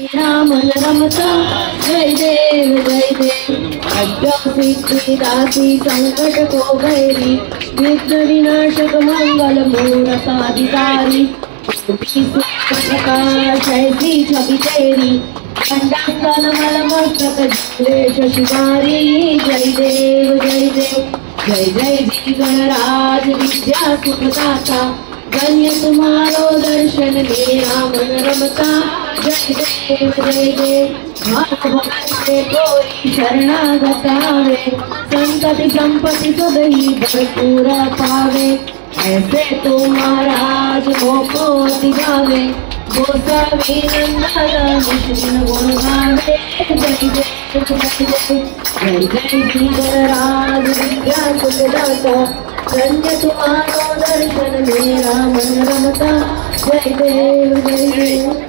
राम रमता जय देव जय देव। अष्टसिद्धि दासी संकट को भैरी विघ्न विनाशक मंगल मूरताधिकारी। प्रकाश ऐसी छवि तेरी खंडासन मल मस्तक जलेश शिकारी। जय देव जय देव जय जय जी गणराज विद्या सुखदाता। धन्य तुम्हारो दर्शन मेरा मन रमता। जय देव जय देव भक्त से कोई शरणागत आवे। संतति संपत्ति सदही भरपूर पावे। ऐसे तो महाराज मोको दिवावे। गोसावी नंदन विष्णु गुण गावे। जय देव जय देव जय जय जी गणराज विद्या सुखदाता। धन्य तुम्हारो दर्शन मेरा मन रमता। जय देव जय देव।